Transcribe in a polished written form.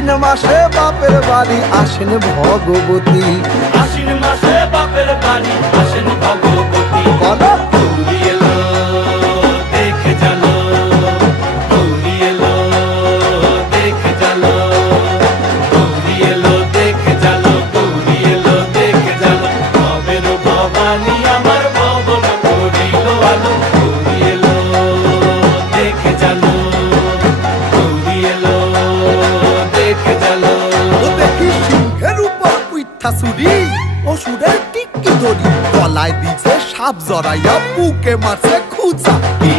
আশ্বিন মাসে বাপের বাড়ি আসেন ভগবতী। আশ্বিন মাসে বাপের বাড়ি আসেন ভগবতী। বলো গৌরী এলো দেখে জানো, গৌরী এলো দেখে জানো, গৌরী এলো দেখে জানো, গৌরী এলো দেখে জানো। ভবের ভবানী আমার ভবন করিল আলো। গৌরী এলো দেখে জানো, গৌরী এলো দেখে জানো। ও দেখি সিংহের উপর উইঠা চুরি, অসুরের টিকি ধরি গলায় দিছে সাপ জড়াইয়া বুকে মারছে খুঁচা। কি